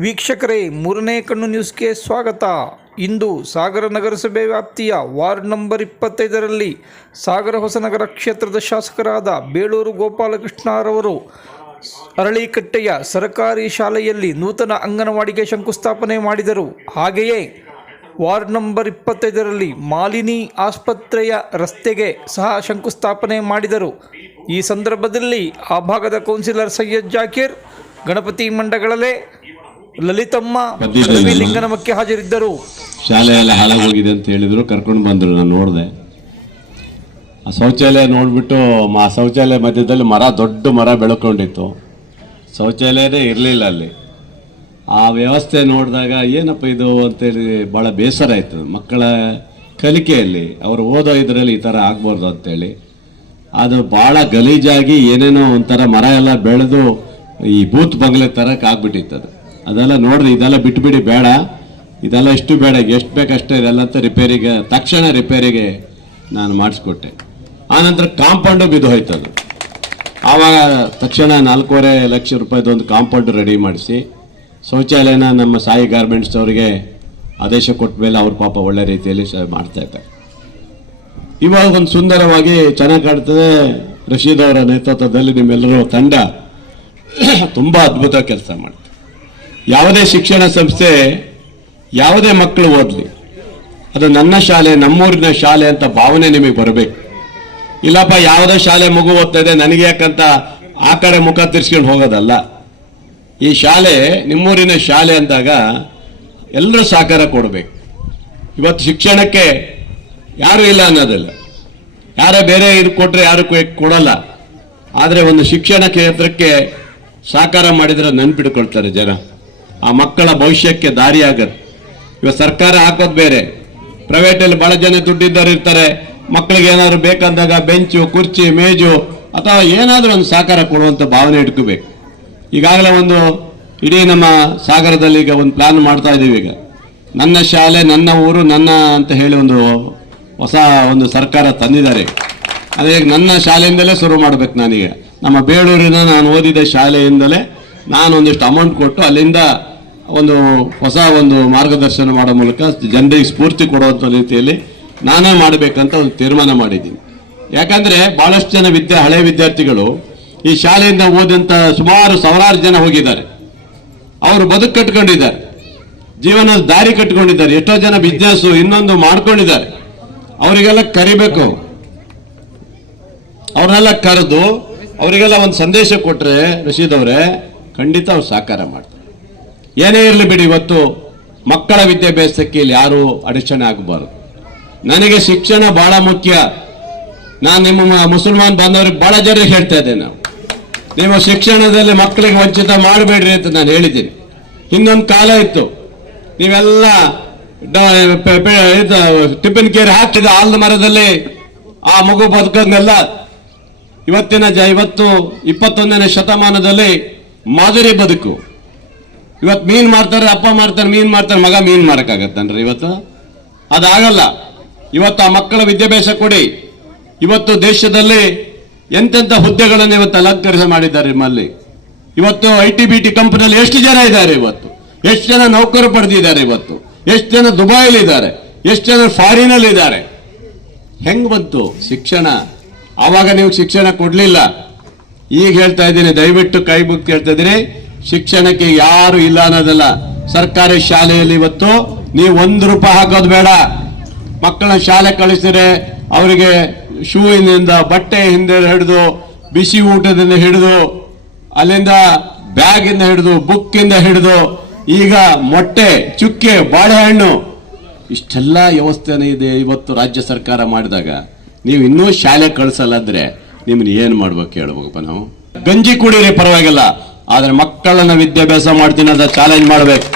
ವೀಕ್ಷಕರೇ, ಮೂರನೇ ಕಣ್ಣು ನ್ಯೂಸ್ಗೆ ಸ್ವಾಗತ. ಇಂದು ಸಾಗರ ನಗರಸಭೆ ವ್ಯಾಪ್ತಿಯ ವಾರ್ಡ್ ನಂಬರ್ ಇಪ್ಪತ್ತೈದರಲ್ಲಿ ಸಾಗರ ಹೊಸನಗರ ಕ್ಷೇತ್ರದ ಶಾಸಕರಾದ ಬೇಳೂರು ಗೋಪಾಲಕೃಷ್ಣರವರು ಅರಳಿಕಟ್ಟೆಯ ಸರ್ಕಾರಿ ಶಾಲೆಯಲ್ಲಿ ನೂತನ ಅಂಗನವಾಡಿಗೆ ಶಂಕುಸ್ಥಾಪನೆ ಮಾಡಿದರು. ಹಾಗೆಯೇ ವಾರ್ಡ್ ನಂಬರ್ ಇಪ್ಪತ್ತೈದರಲ್ಲಿ ಮಾಲಿನಿ ಆಸ್ಪತ್ರೆಯ ರಸ್ತೆಗೆ ಸಹ ಶಂಕುಸ್ಥಾಪನೆ ಮಾಡಿದರು. ಈ ಸಂದರ್ಭದಲ್ಲಿ ಆ ಭಾಗದ ಕೌನ್ಸಿಲರ್ ಸೈಯದ್ ಜಾಕೀರ್, ಗಣಪತಿ ಮಂಡಗಳಲೆ ಲಲಿತಮ್ಮ. ಲಿಂಗನಮಕ್ಕೆ ಹಾಜರಿದ್ದರು. ಶಾಲೆ ಎಲ್ಲ ಹಾಳಾಗೋಗಿದೆ ಅಂತ ಹೇಳಿದ್ರು ಕರ್ಕೊಂಡು ಬಂದರು ನಾನು ನೋಡಿದೆ. ಆ ಶೌಚಾಲಯ ನೋಡಿಬಿಟ್ಟು ಆ ಶೌಚಾಲಯ ಮಧ್ಯದಲ್ಲಿ ಮರ ದೊಡ್ಡ ಮರ ಬೆಳ್ಕೊಂಡಿತ್ತು. ಶೌಚಾಲಯನೇ ಇರಲಿಲ್ಲ ಅಲ್ಲಿ. ಆ ವ್ಯವಸ್ಥೆ ನೋಡಿದಾಗ ಏನಪ್ಪ ಇದು? ಅಂತೇಳಿ ಭಾಳ ಬೇಸರ ಆಯಿತು. ಮಕ್ಕಳ ಕಲಿಕೆಯಲ್ಲಿ ಅವರು ಓದೋ ಇದರಲ್ಲಿ ಈ ಥರ ಆಗ್ಬಾರ್ದು ಅಂತೇಳಿ. ಅದು ಭಾಳ ಗಲೀಜಾಗಿ ಏನೇನೋ ಒಂಥರ ಮರ ಎಲ್ಲ ಬೆಳೆದು ಈ ಬೂತ್ ಬಂಗ್ಲೆ ತರಕ್ಕೆ ಆಗ್ಬಿಟ್ಟಿತ್ತು ಅದು. ಅದೆಲ್ಲ ನೋಡ್ರಿ, ಇದೆಲ್ಲ ಬಿಟ್ಬಿಡಿ, ಬೇಡ. ಇದೆಲ್ಲ ಎಷ್ಟು ಬೇಡ, ಎಷ್ಟು ಬೇಕಷ್ಟೇ ಇದೆಲ್ಲ ಅಂತ ರಿಪೇರಿಗೆ, ತಕ್ಷಣ ರಿಪೇರಿಗೆ ನಾನು ಮಾಡಿಸ್ಕೊಟ್ಟೆ. ಆನಂತರ ಕಾಂಪೌಂಡು ಬಿದ್ದು ಹೋಯ್ತು ಅದು ಆವಾಗ ತಕ್ಷಣ ನಾಲ್ಕೂವರೆ ಲಕ್ಷ ರೂಪಾಯಿದು ಒಂದು ಕಾಂಪೌಂಡ್ ರೆಡಿ ಮಾಡಿಸಿ, ಶೌಚಾಲಯನ ನಮ್ಮ ಸಾಯಿ ಗಾರ್ಮೆಂಟ್ಸ್ ಅವರಿಗೆ ಆದೇಶ ಕೊಟ್ಟ ಮೇಲೆ ಅವ್ರ ಪಾಪ ಒಳ್ಳೆ ರೀತಿಯಲ್ಲಿ ಮಾಡ್ತಾ ಇದ್ದಾರೆ. ಇವಾಗ ಒಂದು ಸುಂದರವಾಗಿ ಚೆನ್ನಾಗಿ ಕಾಣ್ತದೆ ರಶೀದ್ ಅವರ ನೇತೃತ್ವದಲ್ಲಿ ನಿಮ್ಮೆಲ್ಲರೂ ತಂಡ. ತುಂಬ ಅದ್ಭುತ ಕೆಲಸ ಮಾಡ್ತಾರೆ ಯಾವುದೇ ಶಿಕ್ಷಣ ಸಂಸ್ಥೆ ಯಾವುದೇ ಮಕ್ಕಳು ಓದಲಿ. ಅದು ನನ್ನ ಶಾಲೆ, ನಮ್ಮೂರಿನ ಶಾಲೆ ಅಂತ ಭಾವನೆ ನಿಮಗೆ ಬರಬೇಕು. ಇಲ್ಲಪ್ಪ, ಯಾವುದೇ ಶಾಲೆ ಮಗು ಓದ್ತಾ ಇದೆ, ನನಗೆ ಯಾಕಂತ ಆ ಕಡೆ ಮುಖ ತಿರ್ಸ್ಕೊಂಡು ಹೋಗೋದಲ್ಲ. ಈ ಶಾಲೆ, ನಿಮ್ಮೂರಿನ ಶಾಲೆ ಅಂದಾಗ ಎಲ್ಲರೂ ಸಹಕಾರ ಕೊಡಬೇಕು. ಇವತ್ತು ಶಿಕ್ಷಣಕ್ಕೆ ಯಾರೂ ಇಲ್ಲ ಅನ್ನೋದಿಲ್ಲ. ಯಾರೇ ಬೇರೆ ಇದು ಕೊಟ್ಟರೆ ಯಾರು ಕೊಡಲ್ಲ. ಆದರೆ ಒಂದು ಶಿಕ್ಷಣ ಕ್ಷೇತ್ರಕ್ಕೆ ಸಹಕಾರ ಮಾಡಿದರೆ ನೆನ್ಪಿಟ್ಕೊಳ್ತಾರೆ ಜನ. ಆ ಮಕ್ಕಳ ಭವಿಷ್ಯಕ್ಕೆ ದಾರಿ ಇವ ಇವತ್ತು ಸರ್ಕಾರ ಹಾಕೋದು ಬೇರೆ. ಪ್ರೈವೇಟಲ್ಲಿ ಬಹಳ ಜನ ದುಡ್ಡಿದ್ದವರು ಇರ್ತಾರೆ. ಮಕ್ಕಳಿಗೆ ಏನಾದ್ರು ಬೇಕಂದಾಗ ಬೆಂಚು, ಕುರ್ಚಿ, ಮೇಜು ಅಥವಾ ಏನಾದರೂ ಒಂದು ಸಹಕಾರ ಕೊಡುವಂಥ ಭಾವನೆ ಇಟ್ಕೋಬೇಕು. ಈಗಾಗಲೇ ಒಂದು ಇಡೀ ನಮ್ಮ ಸಾಗರದಲ್ಲಿ ಈಗ ಒಂದು ಪ್ಲಾನ್ ಮಾಡ್ತಾ ಇದ್ದೀವಿ ಈಗ. ನನ್ನ ಶಾಲೆ, ನನ್ನ ಊರು, ನನ್ನ ಅಂತ ಹೇಳಿ ಒಂದು ಹೊಸ ಒಂದು ಸರ್ಕಾರ ತಂದಿದ್ದಾರೆ. ಅದೇ ನನ್ನ ಶಾಲೆಯಿಂದಲೇ ಶುರು ಮಾಡ್ಬೇಕು ನಾನೀಗ. ನಮ್ಮ ಬೇಳೂರಿನ ನಾನು ಓದಿದ ಶಾಲೆಯಿಂದಲೇ ನಾನು ಒಂದಿಷ್ಟು ಅಮೌಂಟ್ ಕೊಟ್ಟು ಅಲ್ಲಿಂದ ಒಂದು ಹೊಸ ಒಂದು ಮಾರ್ಗದರ್ಶನ ಮಾಡೋ ಮೂಲಕ ಜನರಿಗೆ ಸ್ಫೂರ್ತಿ ಕೊಡುವಂಥ ರೀತಿಯಲ್ಲಿ ನಾನೇ ಮಾಡಬೇಕಂತ ಒಂದು ತೀರ್ಮಾನ ಮಾಡಿದ್ದೀನಿ. ಯಾಕಂದರೆ ಭಾಳಷ್ಟು ಜನ ವಿದ್ಯಾ, ಹಳೆ ವಿದ್ಯಾರ್ಥಿಗಳು ಈ ಶಾಲೆಯಿಂದ ಓದಂತ ಸುಮಾರು ಸಾವಿರಾರು ಜನ ಹೋಗಿದ್ದಾರೆ. ಅವರು ಬದುಕು ಕಟ್ಕೊಂಡಿದ್ದಾರೆ. ಜೀವನದ ದಾರಿ ಕಟ್ಕೊಂಡಿದ್ದಾರೆ. ಎಷ್ಟೋ ಜನ ಬಿಸ್ನೆಸ್ ಇನ್ನೊಂದು ಮಾಡ್ಕೊಂಡಿದ್ದಾರೆ. ಅವರಿಗೆಲ್ಲ ಕರಿಬೇಕು. ಅವ್ರನ್ನೆಲ್ಲ ಕರೆದು ಅವರಿಗೆಲ್ಲ ಒಂದು ಸಂದೇಶ ಕೊಟ್ಟರೆ ರಶೀದ್ ಅವರೇ, ಖಂಡಿತ ಅವ್ರು ಸಹಕಾರ ಮಾಡ್ತಾರೆ. ಏನೇ ಇರಲಿ ಬಿಡಿ, ಇವತ್ತು ಮಕ್ಕಳ ವಿದ್ಯಾಭ್ಯಾಸಕ್ಕೆ ಇಲ್ಲಿ ಯಾರು ಅಡಚಣೆ ಆಗಬಾರದು. ನನಗೆ ಶಿಕ್ಷಣ ಬಹಳ ಮುಖ್ಯ. ನಾನು ನಿಮ್ಮ ಮುಸಲ್ಮಾನ್ ಬಾಂಧವರಿಗೆ ಬಹಳ ಜನರಿಗೆ ಹೇಳ್ತಾ ಇದ್ದೇನೆ ನಾವು ನೀವು ಶಿಕ್ಷಣದಲ್ಲಿ ಮಕ್ಕಳಿಗೆ ವಂಚಿತ ಮಾಡಬೇಡ್ರಿ ಅಂತ ನಾನು ಹೇಳಿದ್ದೀನಿ. ಹಿಂದೊಂದು ಕಾಲ ಇತ್ತು. ನೀವೆಲ್ಲ ಟಿಫಿನ್ ಕೇರ್ ಹಾಕಿದ ಆಲ್ದ ಮರದಲ್ಲಿ ಆ ಮಗು ಬದುಕಂಗೆಲ್ಲ ಇವತ್ತಿನ ಜ, ಇವತ್ತು ಇಪ್ಪತ್ತೊಂದನೇ ಶತಮಾನದಲ್ಲಿ ಮಾದರಿ ಬದುಕು. ಇವತ್ತು ಮೀನ್ ಮಾಡ್ತಾರೆ ಅಪ್ಪ ಮಾಡ್ತಾರೆ ಮೀನ್ ಮಾಡ್ತಾರೆ ಮಗ ಮೀನ್ ಮಾಡೋಕ್ಕಾಗತ್ತನ್ರಿ ಇವತ್ತು? ಅದಾಗಲ್ಲ. ಇವತ್ತು ಆ ಮಕ್ಕಳ ವಿದ್ಯಾಭ್ಯಾಸ ಕೊಡಿ. ಇವತ್ತು ದೇಶದಲ್ಲಿ ಎಂತೆಂಥ ಹುದ್ದೆಗಳನ್ನು ಇವತ್ತು ಅಲಂಕರಿಸ ಮಾಡಿದ್ದಾರೆ ನಿಮ್ಮಲ್ಲಿ. ಇವತ್ತು ಐ ಟಿ ಬಿ ಟಿ ಕಂಪನಿಯಲ್ಲಿ ಎಷ್ಟು ಜನ ಇದ್ದಾರೆ ಇವತ್ತು? ಎಷ್ಟು ಜನ ನೌಕರು ಪಡೆದಿದ್ದಾರೆ ಇವತ್ತು? ಎಷ್ಟು ಜನ ದುಬೈಯಲ್ಲಿ ಇದ್ದಾರೆ? ಎಷ್ಟು ಜನ ಫಾರಿನಲ್ಲಿ ಇದ್ದಾರೆ? ಹೆಂಗ್ ಬಂತು ಶಿಕ್ಷಣ? ಆವಾಗ ನೀವು ಶಿಕ್ಷಣ ಕೊಡಲಿಲ್ಲ. ಈಗ ಹೇಳ್ತಾ ಇದ್ದೀನಿ, ದಯವಿಟ್ಟು ಕೈ ಮುಗ್ದು ಹೇಳ್ತಾ ಇದ್ದೀನಿ. ಶಿಕ್ಷಣಕ್ಕೆ ಯಾರು ಇಲ್ಲ ಅನ್ನೋದಲ್ಲ ಸರ್ಕಾರಿ ಶಾಲೆಯಲ್ಲಿ ಇವತ್ತು ನೀವು ಒಂದು ರೂಪಾಯಿ ಹಾಕೋದು ಬೇಡ. ಮಕ್ಕಳನ್ನ ಶಾಲೆ ಕಳಿಸಿದ್ರೆ ಅವರಿಗೆ ಶೂವಿನಿಂದ ಬಟ್ಟೆ ಹಿಂದೆ ಹಿಡಿದು, ಬಿಸಿ ಊಟದಿಂದ ಹಿಡಿದು, ಅಲ್ಲಿಂದ ಬ್ಯಾಗಿಂದ ಹಿಡಿದು, ಬುಕ್ಕಿಂದ ಹಿಡಿದು, ಈಗ ಮೊಟ್ಟೆ, ಚುಕ್ಕೆ, ಬಾಳೆಹಣ್ಣು, ಇಷ್ಟೆಲ್ಲ ವ್ಯವಸ್ಥೆನೇ ಇದೆ ಇವತ್ತು ರಾಜ್ಯ ಸರ್ಕಾರ ಮಾಡಿದಾಗ. ನೀವು ಇನ್ನೂ ಶಾಲೆ ಕಳಿಸಲ್ಲಂದ್ರೆ ನಿಮ್ಮನ್ನ ಏನ್ ಮಾಡ್ಬೇಕು ಹೇಳ್ಬೇಕಪ್ಪ ನಾವು ಗಂಜಿ ಕುಡಿಯಿರಿ ಪರವಾಗಿಲ್ಲ, ಆದ್ರೆ ಮಕ್ಕಳನ್ನ ವಿದ್ಯಾಭ್ಯಾಸ ಮಾಡ್ತೀನಿ ಅಂತ ಚಾಲೆಂಜ್ ಮಾಡ್ಬೇಕು.